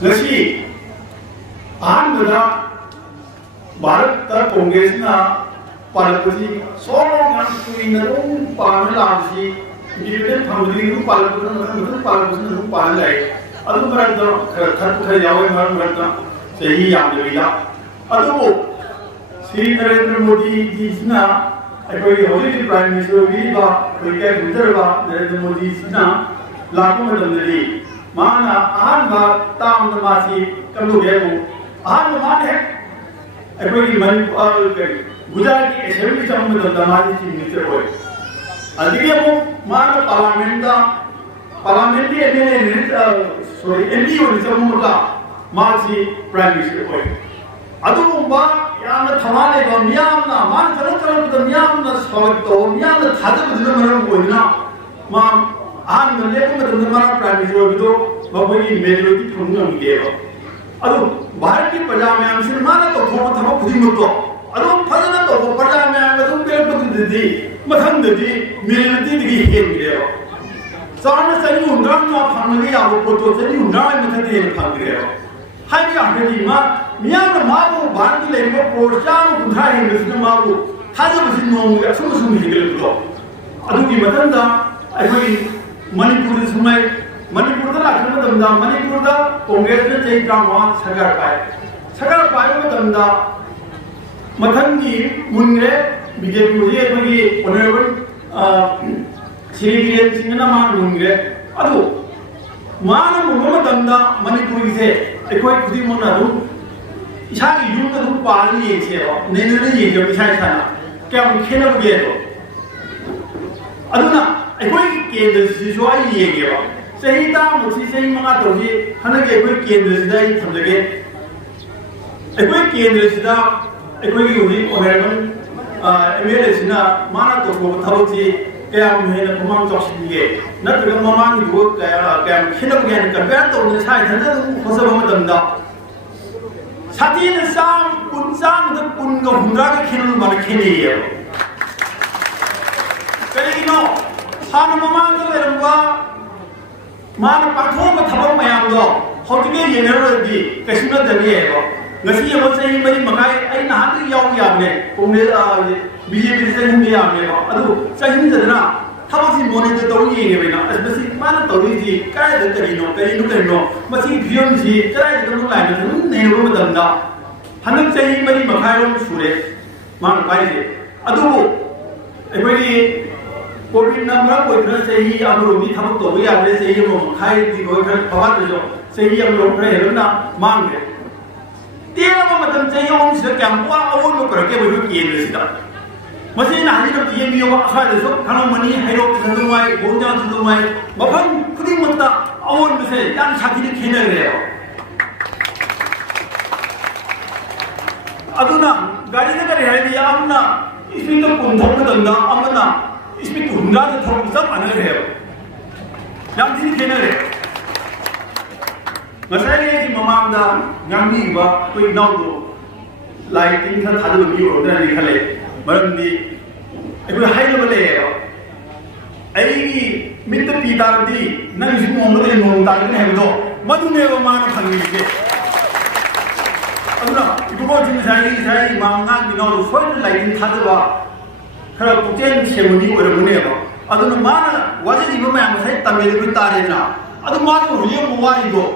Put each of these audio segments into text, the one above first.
ngasi ahanda Bharat Congress na palapati solo ngan tuina ung pan lamsi given family ru palapati ru pan lai adu barada khar yawe marta sahi yam deya adu Sri Narendra Modi ji na akoi holy prime minister vi ba koike gujar ba Narendra Modi ji na lagu madamri mana ahanda tam namasi kalu gemu ahanda mane akoi manipur Gujarat की assembly Chambal Damaji chief minister होए अधिके वो मानो parliament MLA sorry MP होने चंबल का माजी prime minister होए अदुगुम्बा याना थमाने का मियामना मान चलो तो मियामना स्वागत तो मियामना थादे बदल मरम होइना मा आन लेको में दमाना प्राइम मिनिस्टर होए तो बाबूजी मेजोरिटी थोंगा मिलेगा अदु भारत की प्रजा में हमसे माना तो थमा खुदी मतो अदो फजना तो प्रजा में अदो पेर पति मथंदि मिलियनती हेंग्रेओ सामने सनी उंद्राम मा फांगले याबो फोटो सनी उंद्राम मथते फांगरेओ हाइबी आगदि मा मियान माबो भारत लेबो प्रोत्साहन गुथा हेंगसिन माबो थाजबसिन नोंग असुम हिगलतो अदुगी मथंदा अखोई मणिपुर सुमाय मणिपुर दा लाखन मदमदा मणिपुर दा कांग्रेस ने चै कामा सरकार पाय मदमदा मथंगी मुंगे बीजेपी मुझे अखोई ऑनरेबल श्री वीरेन सिंह ना मान मुंगे अदु मान मुंगे मदमदा मणिपुर से अखोई खुदी मोना रु इसागी यूं रु पानी ये छेवा नेने ये जो इसाई साना क्या हम खेल बगे तो अदुना अखोई केंद्र सिसो आई ये गेवा सही ता मुसी सही मंगा तो जी हनगे अखोई केंद्र सिदा ही थमजगे अखोई केंद्र सिदा अखोई हुई ऑनरेबल एमएलए सिना माना तो को थबची क्या हेन प्रमाण चौसिगे नत्रग ममांग दु क्या खिलब गेन कंपेयर तो ने साइ थन होसब मदमदा साथी ने साम कुनसाम द कुनग हुंद्रा के खिल मन खिलिए करिगिनो सान ममांग लेरंबा मान पाथो म थबो मयाम दो होजगे येनरदि कसिना दरिएबो ngasi yo sai mai makai ai na hatu yaw yam ne congress BJP sai hum yam ne ba adu sai hum jadna thabasi monitor to yi ne ba na basi mana to ji kai da kari no masi bhiom ji kai da no lai ne ne ro madam da hanam sai mai makai ro sure man pai ji adu ai covid number ko na sai amro mi thabak to ya le sai mo makai di ko phawat jo sai amro pre na mang ne तेरा मतलब चाहिए हम से क्या हुआ और लोग करके वो किए नहीं था मशीन हाजी तो ये भी हुआ अच्छा देखो खाना मनी हेरो संदुमाई बोझा संदुमाई मफन खुदी मत्ता और में से यार साथी ने खेलने रहे हो अदुना गाड़ी ने करे है दिया अपना इसमें तो कुंठों में दंगा अपना इसमें कुंडा तो थोड़ा सब आने रहे हो यार जी खेलने रहे Masai ni mamang dah ngambi ba koi nau do lighting kan thadu ni ro na ni khale maram di ai hai lo le ai ni mit pi tar di na ni mo mo de no ta ni he do madu ne ba ma na khang ni ke aduna ibu ko jin sai ma nga ni no so lighting thadu ba khara ku chen che mo ni wo ro ne ba aduna ma na wa ji ni ma ma sai tamel ku ta re na adu ma do ye mo wa ni do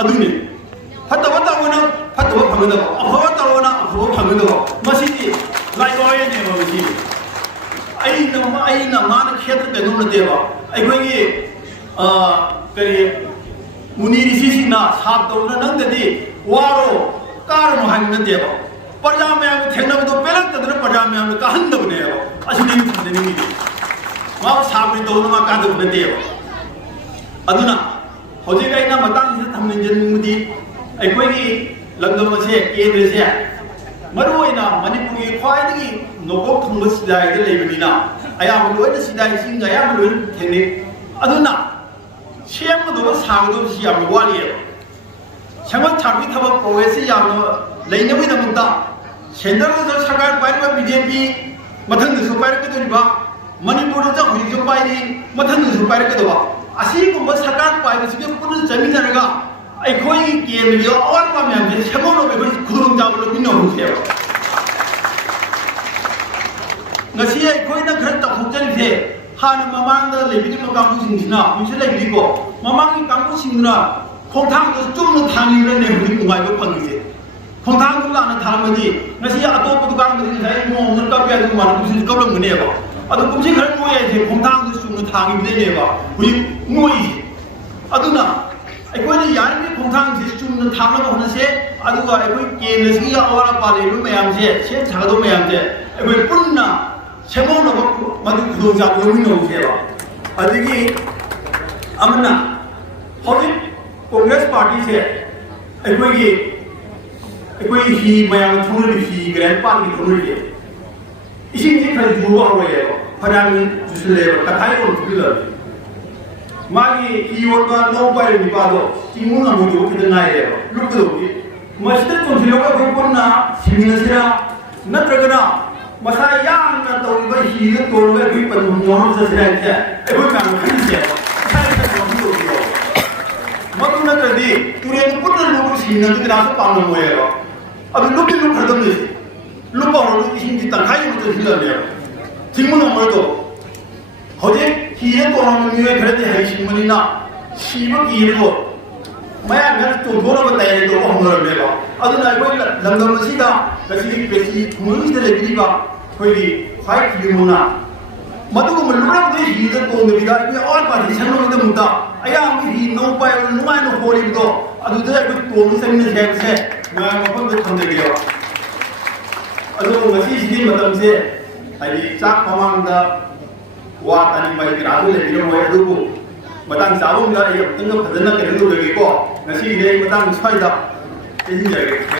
अदुनी फतवा तवना फतवा फंगदबा अफवा तवना अफवा फंगदबा मसीदी लाइवाय ने मसी आइना मान क्षेत्र कनु नदेबा अखोगी करी मुनि ऋषि सिंह साब तवना नंगदि वारो कारनो हाय नदेबा प्रजा में थेंगनब तो पेलक तदर प्रजा में काहंदबनेबा असनि थंदनि नि मा साबि तवना मा कादब नदेबा अदुना होजिक आइना मतंग से थमनिंजनमुदी अखोगी लंगदम से केंद्र से मरुइना मणिपुर की ख्वाइदगी नोगोक थंग सिदाय दे लेबनिना अयाम लोय सिदाय सिंग अयाम लोय थेने अदुना सेम दो सागदो सियाम वाली संगत छाबी थबक प्रोग्रेस याम लेनबि दमुदा सेंट्रल जो सरकार पाइबा बीजेपी मथंग सु पाइरकदोबा मणिपुर जो हुइजो पाइरी मथंग सु पाइरकदोबा असीगुम्बा सरकार पाइबसिगे पुन जमीनरगा ꯑꯩꯈꯣꯏꯒꯤ ꯀꯦꯟꯗ꯭ꯔꯒꯤ ꯑꯋꯥꯠꯄ ꯃꯌꯥꯝꯁꯦ ꯁꯦꯝꯗꯣꯛꯅꯕ ꯑꯩꯈꯣꯏ ꯈꯨꯗꯣꯡꯆꯥꯕ ꯂꯧꯃꯤꯟꯅꯍꯧꯁꯦꯕ ngasi ꯑꯩꯈꯣꯏꯅ ꯈꯔ ꯇꯧꯊꯣꯛꯆꯔꯤꯁꯦ ꯍꯥꯟꯅ ꯃꯃꯥꯡꯗ ꯂꯩꯕꯤꯔꯤꯕ ꯀꯥꯡꯕꯨꯁꯤꯡꯁꯤꯅ ꯍꯧꯖꯤꯛ ꯂꯩꯕꯤꯀꯣ ꯃꯃꯥꯡꯒꯤ ꯀꯥꯡꯕꯨꯁꯤꯡꯗꯨꯅ ꯈꯣꯡꯊꯥꯡꯗ ꯆꯨꯝꯅ ꯊꯥꯡꯉꯤꯕꯅꯦ ꯍꯧꯖꯤꯛ ꯅꯨꯡꯉꯥꯏꯕ ꯐꯪꯉꯤꯁꯦ ꯈꯣꯡꯊꯥꯡꯗꯨ ꯂꯥꯟꯅ ꯊꯥꯔꯝꯃꯗꯤ ꯉꯁꯤ ꯑꯇꯣꯞꯄ ꯗꯨꯀꯥꯟꯗꯗꯤ ꯉꯁꯥꯏ ꯅꯣꯡꯃꯗ ꯀꯞꯄ ꯌꯥꯗꯕ ꯃꯥꯅ ꯀꯞꯂꯝꯒꯅꯦꯕ ꯑꯗꯣ ꯀꯨꯝꯁꯤ ꯈꯔ ꯅꯣꯏ ꯍꯥꯏꯁꯦ ꯈꯣꯡꯊꯥꯡꯗꯨ ꯆꯨꯝꯅ ꯊꯥꯡꯉꯤꯕꯅꯦꯕ ꯍꯧꯖꯤꯛ ꯅꯣꯏꯁꯦ ꯑꯗꯨꯅ ꯑꯩꯈꯣꯏꯅ ꯌꯥꯔꯤꯕ ꯈꯣꯡꯊꯥꯡꯁꯦ ꯆꯨꯝꯅ ꯊꯥꯡꯅꯕ ꯍꯣꯠꯅꯁꯦ ꯑꯗꯨꯒ ꯑꯩꯈꯣꯏ ꯀꯦꯟꯗ꯭ꯔꯁꯤꯒꯤ ꯑꯋꯥꯠ ꯑꯄꯥ ꯂꯩꯔꯤꯕ ꯃꯌꯥꯝꯁꯦ ꯁꯦꯝ ꯁꯥꯒꯗꯕ ꯃꯌꯥꯝꯁꯦ ꯑꯩꯈꯣꯏ ꯄꯨꯟꯅ ꯁꯦꯝꯗꯣꯛꯅꯕ ꯃꯗꯨ ꯈꯨꯗꯣꯡꯆꯥꯕ ꯂꯧꯃꯤꯟꯅꯍꯧꯁꯦꯕ ꯑꯗꯒꯤ ꯑꯃꯅ ꯍꯧꯖꯤꯛ ꯀꯣꯡꯒ꯭ꯔꯦꯁ ꯄꯥꯔꯇꯤꯁꯦ ꯑꯩꯈꯣꯏ ꯍꯤ ꯃꯌꯥꯝꯅ ꯊꯧꯅꯔꯤꯕ ꯍꯤ ꯀꯔꯤ ꯄꯥꯠꯀꯤ ꯊꯧꯅꯔꯤꯁꯦ इसिंजे खर जुवा होये फरामी जुसले कथाई और जुलर मागी इयोगा नो बाय निपादो तिमु ना मुजो किदनाये लुकदो मस्ते तोंसिलोगा गोपना सिमिनसिरा नत्रगना मसा यांगा तोंगा हिने तोंगा भी पन मोहन ससरायते एबो कान खनिसे सारे तोंगो दियो मदु नत्रदि तुरेन पुत्र लोग सिमिन दिरासो पानो मोयेरो अब लुकि look खदमने lupa orang itu sih kita kaya untuk hilang dia, timun orang itu, hari ini orang menilai kerja hari ini mana, siapa kiri itu, maya kan tu orang bertanya itu orang orang berapa, ada nak kau langgar masih dah, masih pesi, mungkin kita lebih bah, kau di fight di mana, matu kau melunak tu hidup kau ni bila, ini orang pasti senang itu muda, ayah kami hidup nampai orang no holi itu, ada tu aku tu orang senang saya, maya macam tu tanda dia. ngasi sini macam se, hari cak pamangda, wah tani mai kerana le bilang wah itu, macam sabung dah, ya tengah pada nak kerana tu lagi ko, ngasi ini macam sepeda, ini jadi.